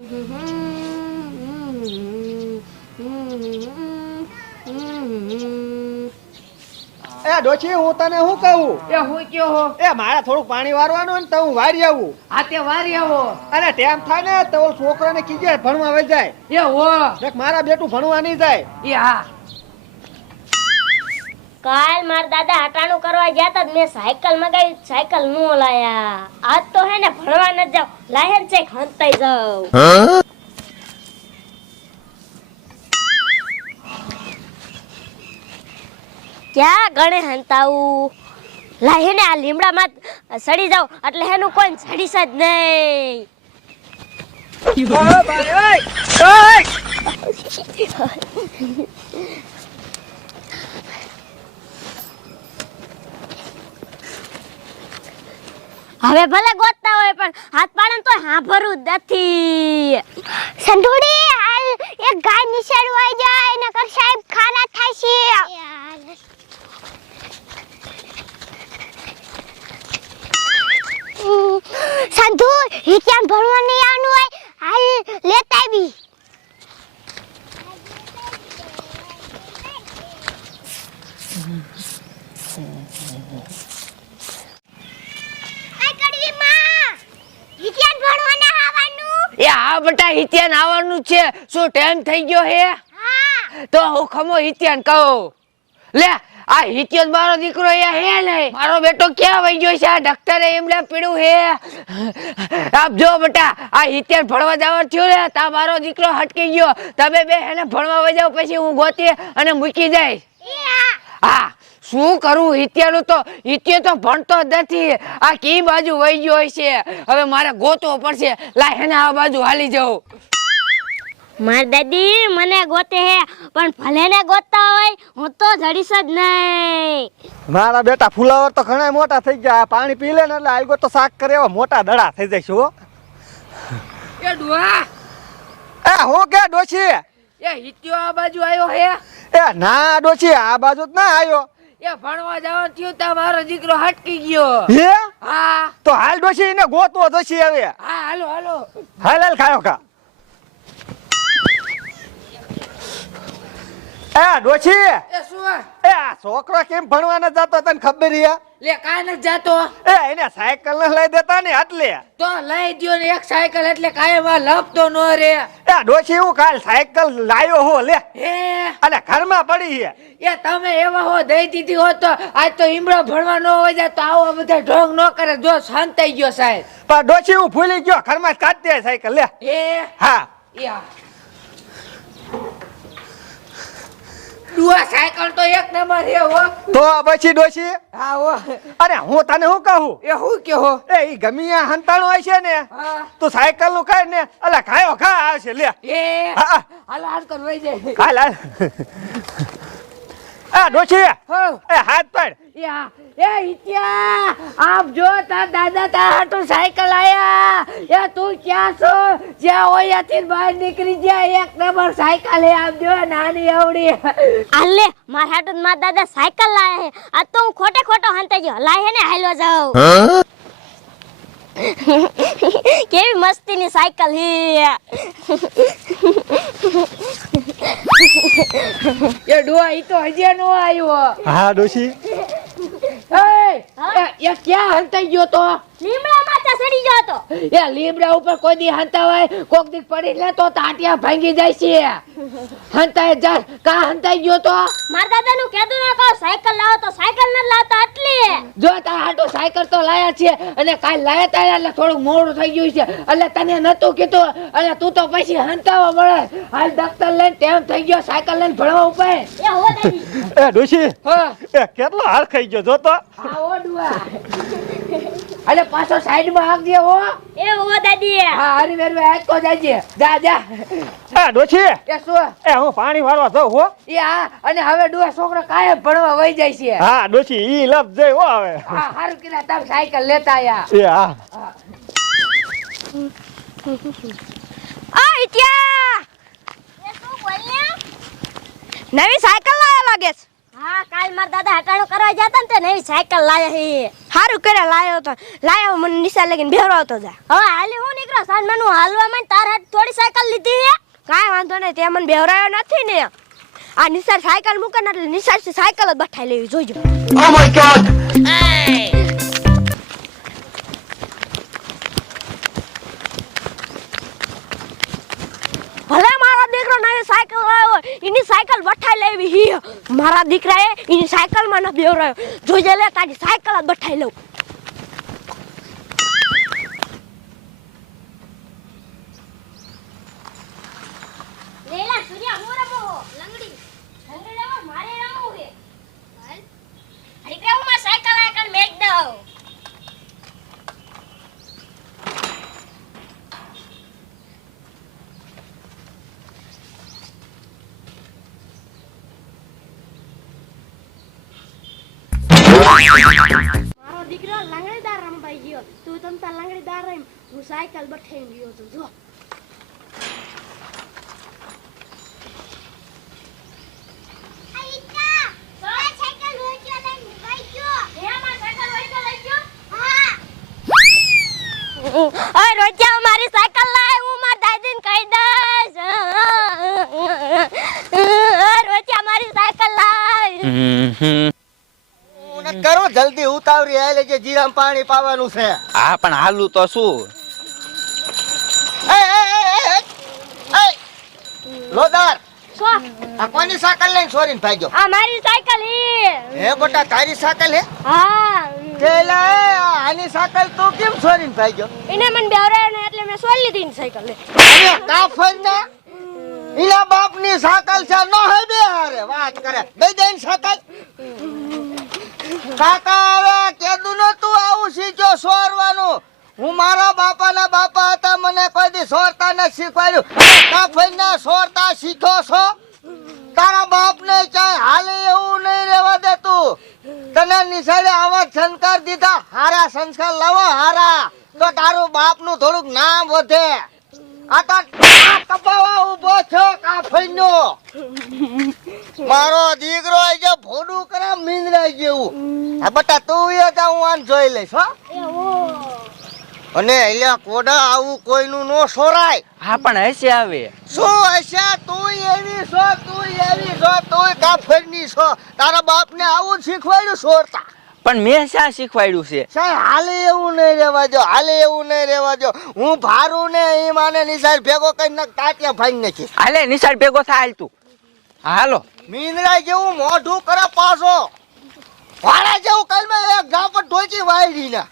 એ ડોશી હું તને શું કહું? એ હું કયો હો? એ મારે થોડું પાણી વારવાનું ને તો હું વારી આવું. આ તે વારી આવો. અને ટેમ થાય ને તો છોકરાને કીજે ભણવા વહી જાય. એ હો. મારા બેટું ભણવા નહીં જાય. એ હા. કાલ માર દાદા હટાણું કરવા ગયા તા મેં સાયકલ મગાવી સાયકલ નો લાયા. આજ તો હે ને ભણવા ન જાવ લાહેર છે હંતાઈ જાવ ક્યાં ગણે હંતાવું? લાહે ને આ લીમડામાં સડી જાવ એટલે હેનું કોઈ સડીશ જ નહીં. હવે ભલે ગોતતા હોય પણ હાથ પાડે તો હાંભરું નથી. સંધુડી હાલ એક ગાય નિશાળવાઈ જાય નકર સાહેબ ખાના થાય છે સંધુ હિત્યાન ભણવા નહીં આવવાનું હોય હાલ લેતા આવી કડવી માં હિત્યાન ભણવા ના આવવાનું એ હા બટા હિત્યાન આવવાનું છે. શું ટાઈમ થઈ ગયો હે? તો હું ખમો હિત્યાન કહું. લે આ હિત્યાન મારો દીકરો એ હે ને? મારો બેટો ક્યાં વહી ગયો છે? આ ડોક્ટરે એમને પીડું હે? આપ જો બટા આ હિત્યાન ભણવા જવા થયો ને તા મારો દીકરો હટકી ગયો. તમે બે એને ભણવા વજાવ જાવ પછી હું ગોતી અને મૂકી જાય હા શું કરું? હિત્યાનું તો હિત્ય તો ભણતો જ નથી. આ કી બાજુ વહી ગયો હોય છે. હવે મારે ગોતવો પડશે. લા હેને આ બાજુ હાલી જાઉં. માર દાદી મને ગોતે હે પણ ભલે ને ગોતતા હોય હું તો જડીશ જ નહીં. મારા બેટા ફુલાવર તો ઘણા મોટા થઈ ગયા. પાણી પી લે ને એટલે આલ્ગો તો શાક કરે એવા મોટા દડા થઈ જાય છો હો. એ ડુઆ એ હું કે ડોશી? એ હિત્યો આ બાજુ આવ્યો હે? એ ના ડોશી આ બાજુ જ ના આવ્યો એ ભણવા જવાનું થયું તા મારો દીકરો હટકી ગયો. હે? હા. તો હાલ ડોશી એને ગોતવો જશે હવે. હા હાલો હાલો. હાલ હાલ ખાયો ખા. એ ડોશી! એ શું એ આ છોકરો કેમ ભણવા ન જતો તને ખબર હે? લે કાય ન જાતો. એ એને સાયકલ ન લઈ દેતા ને એટલે. તો લઈ દ્યો ને એક સાયકલ એટલે કાય વા લપતો ન રે એ ડોશી હું કાલ સાયકલ લાયો હો લે. હે? અને ઘરમાં પડી છે એ તમે એવા હો દઈ દીધી હો તો આજ તો ઈમડો ભણવા ન હોય જાય તો આવો બધા ઢોંગ ન કરે જો શાંત થઈ ગયો સાહેબ. પણ ડોશી હું ભૂલી ગયો ઘરમાં કાઢી દે સાયકલ લે. એ હા. યા. ડુઆ સાયકલ તો એક નંબર હે હો. તો પછી ડોશી? હા હો. અરે હું તને શું કહું? એ હું કે હો એ ઈ ગમી હંતાણો હોય છે ને તું સાયકલનું ખાય ને અલા ખાયો ખા આવશે લે. એ હા, હા. હાલ કર વઈ જાય. હાલ હાલ. આ ડોશી. એ હાથ પડ યા. એ હિત્યા આપ જો તા દાદા તા હાટુ સાયકલ આયા. એ તું ક્યાં છો? જ્યાં હોય ત્યાંથી બહાર નીકળી જ્યાં. એક નંબર સાયકલ હે આપ જો નાની આવડી. આલે માર હાટુ માર દાદા સાયકલ લાયા હે. આ તો હું ખોટે ખોટો હંતાઈ ગયો. લાય હે ને હાલો જાવ કેવી મસ્તીની સાયકલ હે. એ ડોહા ઈ તો હજી નો આવ્યો. હા ડોશી? એ ક્યાં હંતાઈ ગયો તો? લીમડા માથે સડી ગયો તો એ લીમડા ઉપર કોઈ દી હંતાવાય કોક દી પડી લે તો તાટિયા ભાંગી જાય છે. હંતાય જા કા હંતાઈ ગયો તો? માર દાદા નું કહેતું ના કહો સાયકલ લાવો તો સાયકલ ન લાવતા એટલે જો તાર હાટો સાયકલ તો લાયા છે અને કાલ લાયા તા એટલે થોડું મોડું થઈ ગયું છે. એટલે તને નતું કીધું એટલે તું તો પછી હંતાવા મળે. હાલ દફતર લઈને ટેમ થઈ ગયો સાયકલ લઈને ભણવા ઉપર. એ હો દાદી. એ ડોશી હા. એ કેટલો હાર ખાઈ ગયો જો તો. આ ઓડવા અલે પાછો સાઈડમાં આગજે હો. એ હો દાદી. હા હરી વેરવે આટકો જાજે જા જા. હા ડોછી એ શું? એ હું પાણી વાળવા જાઉં હો. એ હા અને હવે ડુઆ છોકરો કાયમ ભણવા વહી જાય છે. હા ડોછી ઈ લપ જઈ હો હવે. હા હારું કીધા તમે સાયકલ લેતા આયા. એ હા. આ ઇત્યા એ શું બોલ્યા? નવી સાયકલ લાયા લાગે છે. હા કાલ મારા દાદા હટાણું કરવા જતા ને તે નવી સાયકલ લાયા હે. હારું કરે લાયો તો. લાયો મને નિશા લગીને બેહરાવતો જા. હવે હાલી હું નીકળો સાંજ મને હાલવા માં તાર હાથ થોડી ને તે મને બેવરાયો નથી ને. આ નિસાર સાયકલ મૂકે ને એટલે નિસાર સાયકલ જ બઠાઈ લેવી જોઈજો ભલે સાયકલ હોય, એની સાયકલ બઠાઈ લેવી હી મારા દીકરાએ એની સાયકલમાં ન બેવરાયો. જોજે લે તારી સાયકલ જ બઠાઈ લઉં. લેલા, સુર્યા હું રમો લંગડી. લંગડી મારે રમવું છે હાલ હરીકે હું માં સાયકલ આ કણ મેક દઉં મારો દીકરો લંગડીદાર રમભાઈ ગયો. તું તમ તા લંગડીદાર રમ. હું સાયકલ બઠાઈ ગયો તો જો. આઈતા સોળા સાયકલ રોજો લઈને ગઈ ગયો હે માં સાયકલ રોજો લઈ ગયો હા ઓય રોજા મારી સાયકલ લાય હું માર દાદીને કહી દઈશ ઓય રોજા મારી સાયકલ લાય હું કરો જલ્દી ઉતાવળી લેજે જીરામ પાણી પાવાનું છે. હા પણ હાલું તો શું? એ, એ, એ, એ, એ, એ. લોદાર! આ કોની સાયકલ લઈને છોરીને ભાગ્યો? આ મારી સાયકલ હી. હે બેટા તારી સાયકલ હે? હા. કેલા આની સાયકલ તું કેમ છોરીને ભાગ્યો? એને મને બેવરાયો ને એટલે મેં સોલી લીધી ને સાયકલ લે અરે કાફર ના ઈના બાપની સાયકલ છે ન હે બે હારે. વાત કરે. બે દઈને સાયકલ કાકા હવે કેદું નો તું આવું શીખ્યો સોરવાનું હું મારા બાપાના બાપા હતા, મને કોઈ દી સોરતા ને શીખવાડ્યું. કાફર ના સોરતા શીખો છો? તારા બાપ ને ચાય હાલે એવું નહીં રહેવા દે તું. તને નિશાળે આવા સંસ્કાર દીધા? હારા સંસ્કાર લાવો, હારા. તો તારું બાપનું થોડુંક નામ વધે. આ કપાવા ઊભો છો કાફઈનો મારો દીકરો આજે ભોડું કરે મીંદરાઈ જેવું બટા તું એ જા, હું આને જોઈ લઈશ, હો. અને અહીંયા કોડા આવું કોઈનું નો સોરાય. હા પણ હશે આવે શું હશે તું એવી છો તું એવી છો તું કાફરની છો તારા બાપને આવું શીખવાડ્યું સોરતા? પણ મેં શા શીખવાડ્યું છે? સાહેબ હાલે એવું નહીં રહેવા દો હાલે એવું નહીં રહેવા દો હું ભારું ને એ માને નિશાળ ભેગો કરીને તાટિયા ભાઈ નાખી. હાલે નિશાળ ભેગો થાય હાલ તું. હાલો. મીંદડા જેવું મોઢું કરે પાછો. ભાડા જેવું કાલમાં એક ઝાપટ ઢોચી વાયડી ના